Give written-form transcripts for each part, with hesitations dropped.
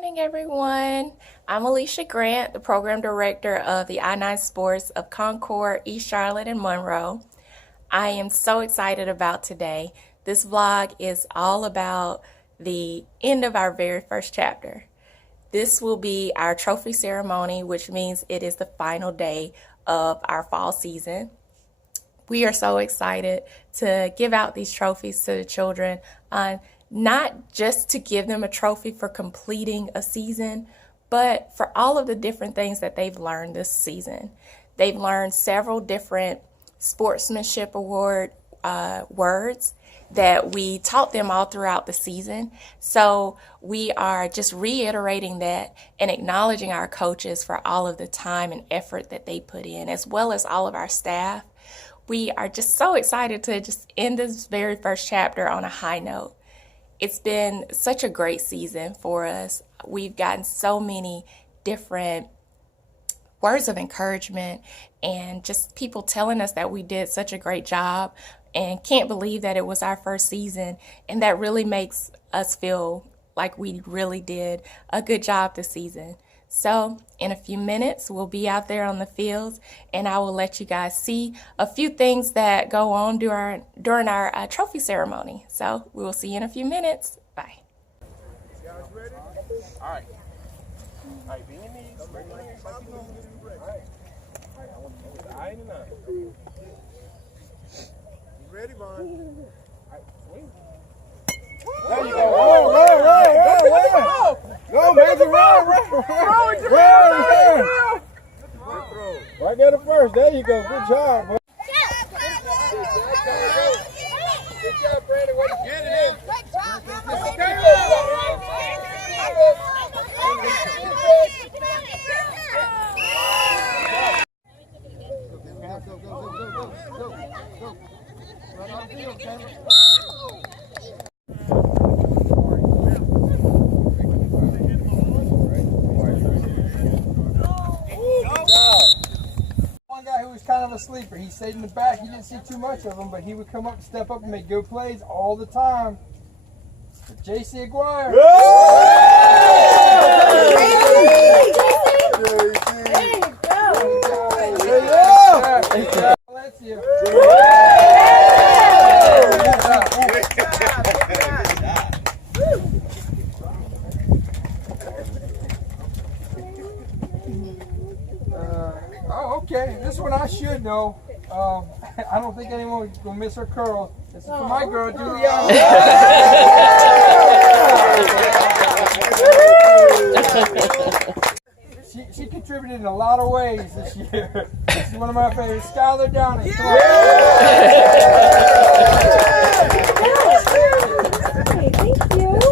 morning, everyone. I'm Alicia Grant, the Program Director of the I-9 Sports of Concord, East Charlotte, and Monroe. I am so excited about today. This vlog is all about the end of our very first chapter. This will be our trophy ceremony, which means it is the final day of our fall season. We are so excited to give out these trophies to the children, not just to give them a trophy for completing a season, but for all of the different things that they've learned this season. They've learned several different sportsmanship award words that we taught them all throughout the season. So we are just reiterating that and acknowledging our coaches for all of the time and effort that they put in, as well as all of our staff. We are just so excited to just end this very first chapter on a high note. It's been such a great season for us. We've gotten so many different words of encouragement and just people telling us that we did such a great job and can't believe that it was our first season, and that really makes us feel like we really did a good job this season. So in a few minutes, we'll be out there on the fields, and I will let you guys see a few things that go on during our trophy ceremony. So we will see you in a few minutes. Bye. You guys ready? All right. All right, bend your knees. Bring your legs like you normally do. All right. I want you to put the eye in the eye. You ready, Vaughn? All right, swing. There you go. Roll. Go, Major, roll. Right there the first. There you go. Good job, bro. Good job, Brandon. Way to get it in. One guy who was kind of a sleeper. He stayed in the back. You didn't see too much of him, but he would come up, step up, and make good plays all the time. J.C. Aguirre. Oh, okay. This one I should know. I don't think anyone's going to miss her curls. This is for my girl, Juliana. She contributed in a lot of ways this year. This is one of my favorites. Skylar Downing. This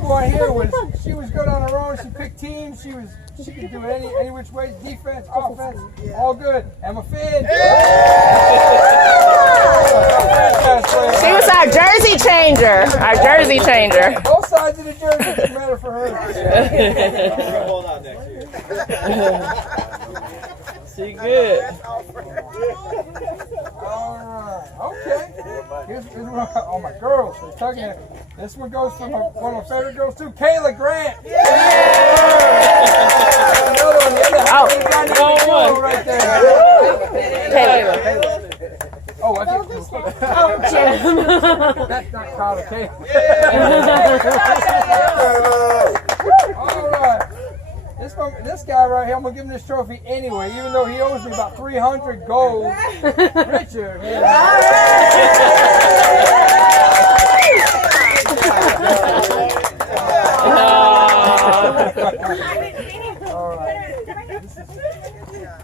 boy here she was good on her own. She picked teams. She could do it any which way. Defense, offense, all good. Emma Finn. She was our jersey changer. Both sides of the jersey doesn't matter for her. Hold on next year. She good. Alright, okay. Here's one, oh, my girls. They're tugging it. This one goes from one of my favorite girls too, Kayla Grant. Another one, the other right there. Kayla. Oh, I just Jim. That's not proud of Kayla. Alright. This guy right here, I'm going to give him this trophy anyway, even though he owes me about 300 gold. Richard.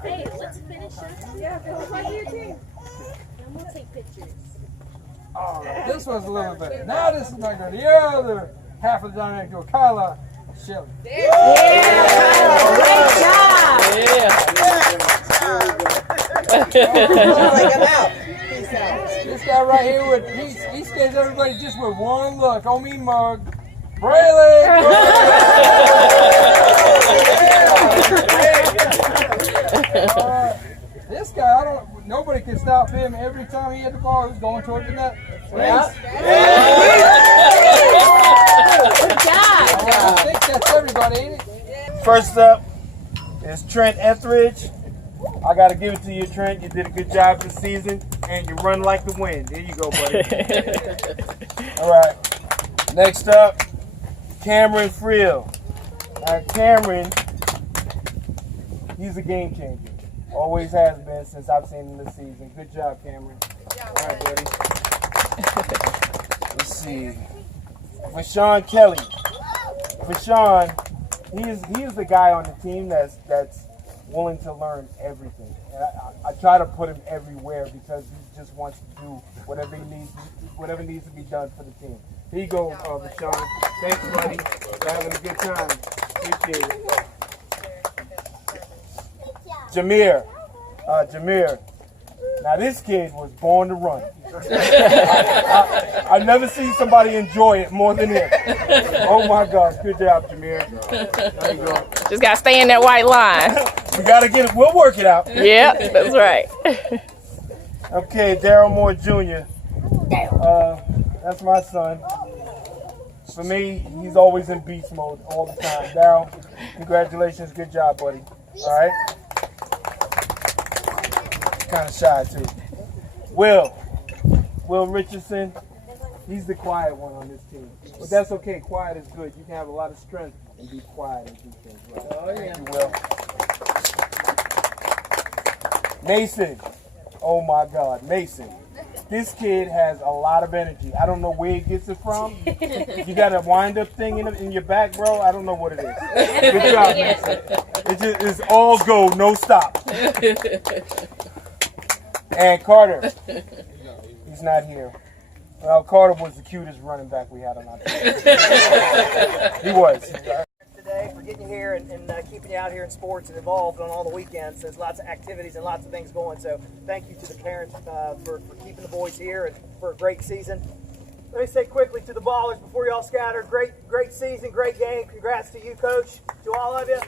Hey, let's finish up. And we'll take pictures. Oh, this one's a little better. Now this is not good. The other half of the dynamic duo, Kyla Shelley. Great job. This guy right here, he scares everybody just with one look. Oh, me mug. Braylon! This guy, nobody can stop him. Every time he had the ball, he was going towards the net. Yeah. Good job. I think that's everybody, ain't it? First up is Trent Etheridge. I got to give it to you, Trent. You did a good job this season, and you run like the wind. There you go, buddy. All right. Next up, Cameron Friel. Cameron, he's a game changer. Always has been since I've seen him this season. Good job, Cameron. All right, buddy. Let's see. Vashawn Kelly. Vashawn, he is the guy on the team that's willing to learn everything. And I try to put him everywhere because he just wants to do whatever needs to be done for the team. Here you go, Vashawn. Thanks, buddy, for having a good time. Appreciate it. Jameer. Now this kid was born to run. I've never seen somebody enjoy it more than him. Oh my gosh, good job, Jameer. There you go. Just got to stay in that white line. We got to get it. We'll work it out. Yeah, that's right. Okay, Daryl Moore Jr. That's my son. For me, he's always in beast mode all the time. Daryl, congratulations. Good job, buddy. All right? Kind of shy, too. Will Richardson, he's the quiet one on this team. But that's okay. Quiet is good. You can have a lot of strength and be quiet and do things right. Oh, yeah. Thank you, Will. Mason. Oh, my God. Mason. This kid has a lot of energy. I don't know where he gets it from. You got a wind-up thing in your back, bro? I don't know what it is. Good job, Mason. It's all go, no stop. And Carter. He's not here. Well, Carter was the cutest running back we had on our team. He was. Today for getting you here and keeping you out here in sports and involved on all the weekends. There's lots of activities and lots of things going. So thank you to the parents for keeping the boys here and for a great season. Let me say quickly to the Ballers before y'all scatter, great season, great game. Congrats to you, Coach, to all of you.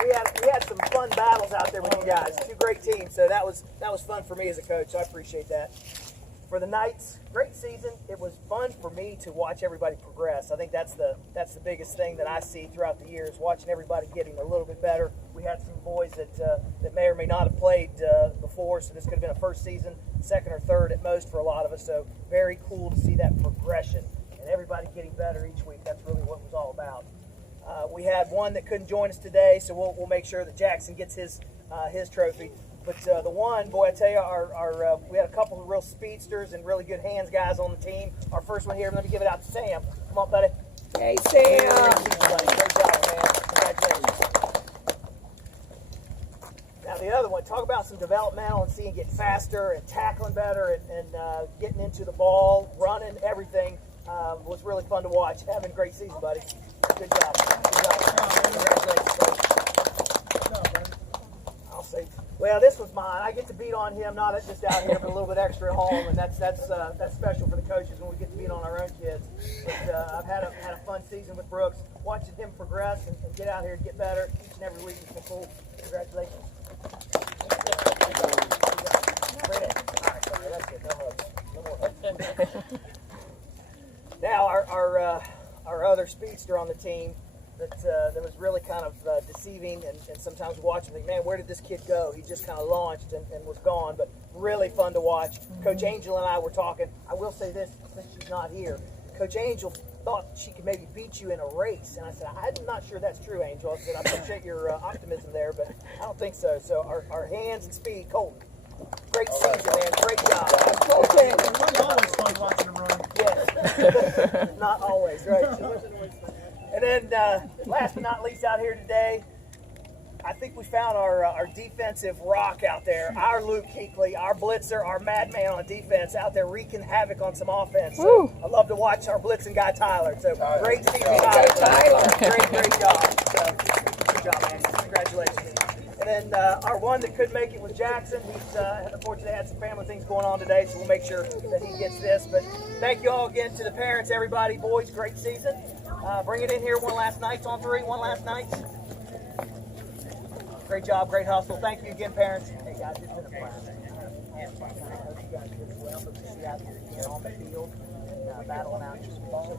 We had some fun battles out there with you guys. Two great teams, so that was fun for me as a coach. So I appreciate that. For the Knights, great season. It was fun for me to watch everybody progress. I think that's the biggest thing that I see throughout the years, watching everybody getting a little bit better. We had some boys that may or may not have played before, so this could have been a first season, second or third at most for a lot of us. So very cool to see that progression and everybody getting better each week. That's really what it was all about. We had one that couldn't join us today, so we'll make sure that Jackson gets his trophy. But the one, boy, I tell you, we had a couple of real speedsters and really good hands guys on the team. Our first one here, let me give it out to Sam. Come on, buddy. Hey, Sam. Great job, man. Congratulations. Now, the other one, talk about some developmental and seeing get faster and tackling better and getting into the ball, running, everything. Was really fun to watch. Having a great season, buddy. Good job. Good job. Congratulations, buddy. I'll say. Well, this was mine. I get to beat on him, not just out here, but a little bit extra at home, and that's special for the coaches when we get to beat on our own kids. But I've had a fun season with Brooks, watching him progress and get out here and get better each and every week. It's been cool. Congratulations. Great. All right, sorry, that's good. No hugs. No more hugs. Now our other speedster on the team that was really kind of deceiving and sometimes watching, think, man, where did this kid go? He just kind of launched and was gone, but really fun to watch. Coach Angel and I were talking. I will say this, since she's not here, Coach Angel thought she could maybe beat you in a race, and I said, I'm not sure that's true, Angel. I said, I appreciate your optimism there, but I don't think so. So our hands and speed, Colton. Great season, man. Great job. Okay. It's always fun watching him run. Yes. Not always, right? And then last but not least out here today, I think we found our defensive rock out there. Our Luke Kuechly, our blitzer, our madman on defense out there wreaking havoc on some offense. So I love to watch our blitzing guy, Tyler. So great to see you, Tyler. Great job. So good job, man. Congratulations. And then our one that couldn't make it was Jackson. He's unfortunately had some family things going on today, so we'll make sure that he gets this. But thank you all again to the parents, everybody. Boys, great season. Bring it in here one last night. On three, one last night. Great job, great hustle. Thank you again, parents. Hey, guys, it's been a blast. I hope you guys did as well. But to see out here again on the field and battling out just one more,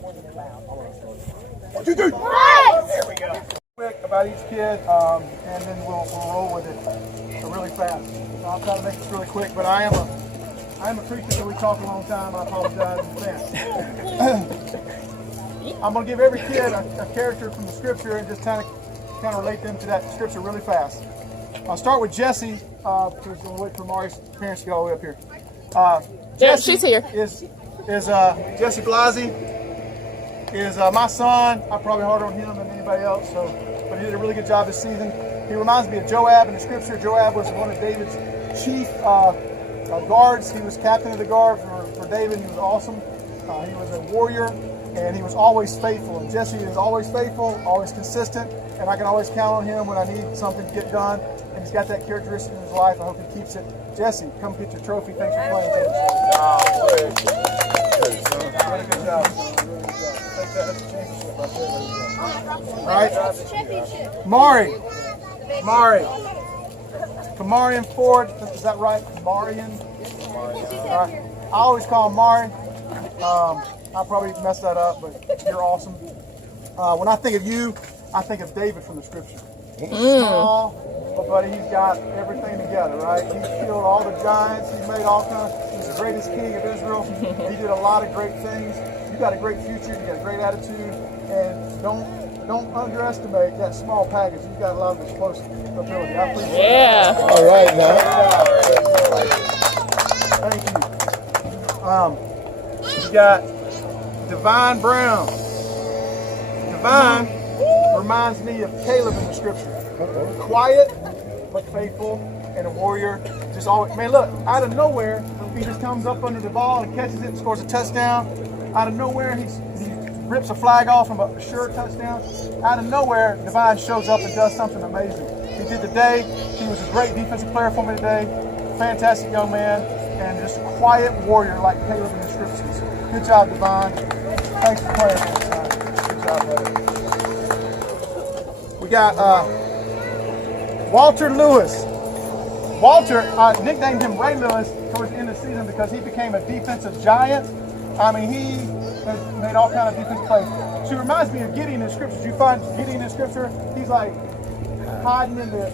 one more round. There we go. about each kid, and then we'll roll with it really fast. So I'll try to make this really quick, but I am a creature that we talk a long time. I apologize in advance. I'm going to give every kid a character from the scripture and just kind of relate them to that scripture really fast. I'll start with Jesse, because I'm going to wait for Mari's parents to get all the way up here. Jesse she's here. is Jesse Blasi is my son. I'm probably harder on him than anybody else, but he did a really good job this season. He reminds me of Joab in the scripture. Joab was one of David's chief guards. He was captain of the guard for David. He was awesome. He was a warrior, and he was always faithful. And Jesse is always faithful, always consistent, and I can always count on him when I need something to get done. And he's got that characteristic in his life. I hope he keeps it. Jesse, come get your trophy. Thanks for playing. Really good job. That's a championship right there. All right. Mari. Kamarian Ford. Is that right? Kamarian? All right. I always call him Mari. I probably messed that up, but you're awesome. When I think of you, I think of David from the scripture. He's small, but he's got everything together, right? He killed all the giants. He made all kinds. He's the greatest king of Israel. He did a lot of great things. You got a great future. You got a great attitude, and don't underestimate that small package. You got a lot of explosive ability. I appreciate it. Yeah. All right, now. Thank you. You got Divine Brown. Divine reminds me of Caleb in the scripture. Quiet, but faithful, and a warrior. Just always, man, look, out of nowhere, he just comes up under the ball and catches it and scores a touchdown. Out of nowhere, he rips a flag off from a sure touchdown. Out of nowhere, Divine shows up and does something amazing. He did today. He was a great defensive player for me today. Fantastic young man, and just a quiet warrior like Caleb in the scriptures. Good job, Divine. Thanks for playing for us tonight. Good job, buddy. We got Walter Lewis. Walter, I nicknamed him Ray Lewis towards the end of the season because he became a defensive giant. I mean, he has made all kinds of defensive plays. She reminds me of Gideon in the scriptures. You find Gideon in the scripture, he's like hiding in the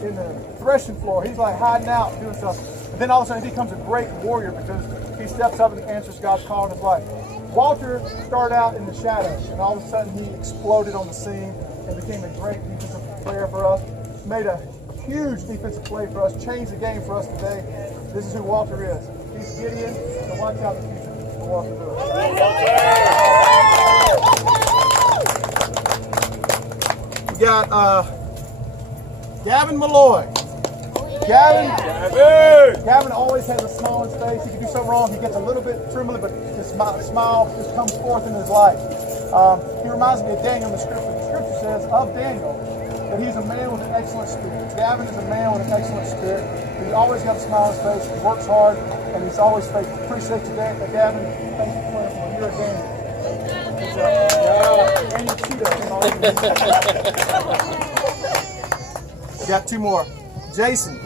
threshing floor. He's like hiding out, doing stuff. And then all of a sudden he becomes a great warrior because he steps up and answers God's call in his life. Walter started out in the shadows, and all of a sudden he exploded on the scene and became a great defensive player for us. Made a huge defensive play for us, changed the game for us today. This is who Walter is. He's Gideon, so watch out in the future for Walter Lewis. We got Gavin Malloy. Gavin always has a smile on his face. He can do something wrong. He gets a little bit trembly, but his smile just comes forth in his life. He reminds me of Daniel in the scripture. The scripture says of Daniel that he's a man with an excellent spirit. Gavin is a man with an excellent spirit. He always got a smile on his face. He works hard, and he's always faithful. Appreciate you, Gavin. Thanks for playing for me. You're a Daniel. And you cheetah. We got two more. Jason.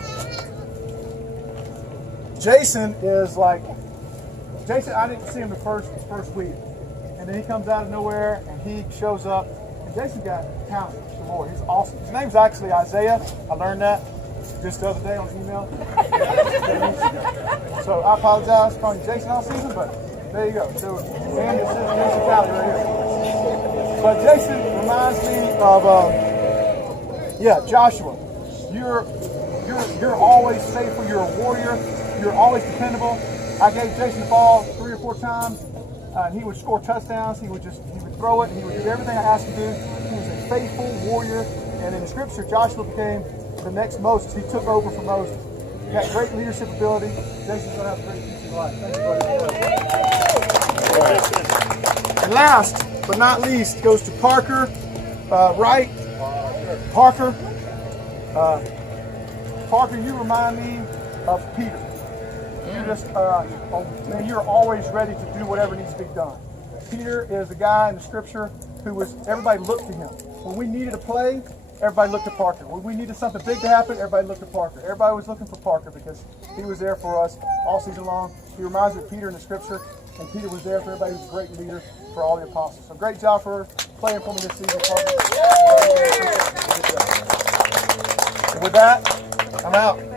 Jason is like, I didn't see him the first week. And then he comes out of nowhere and he shows up. And Jason got talent galore. He's awesome. His name's actually Isaiah. I learned that just the other day on email. So I apologize for calling you Jason all season, but there you go. So, and this is talent right here. But Jason reminds me of, Joshua. You're always faithful. You're a warrior. You're always dependable. I gave Jason the ball 3 or 4 times, and he would score touchdowns. He would throw it, and he would do everything I asked him to do. He was a faithful warrior, and in the scripture, Joshua became the next Moses. He took over for Moses. He got great leadership ability. Jason's going to have a great future in life. Thank you, buddy. And last but not least goes to Parker Wright. Parker, you remind me of Peter. You're just, man, you're always ready to do whatever needs to be done. Peter is a guy in the scripture who everybody looked to him. When we needed a play, everybody looked at Parker. When we needed something big to happen, everybody looked at Parker. Everybody was looking for Parker because he was there for us all season long. He reminds me of Peter in the scripture, and Peter was there for everybody. He was a great leader for all the apostles. So great job for playing for me this season, Parker. with that, I'm out.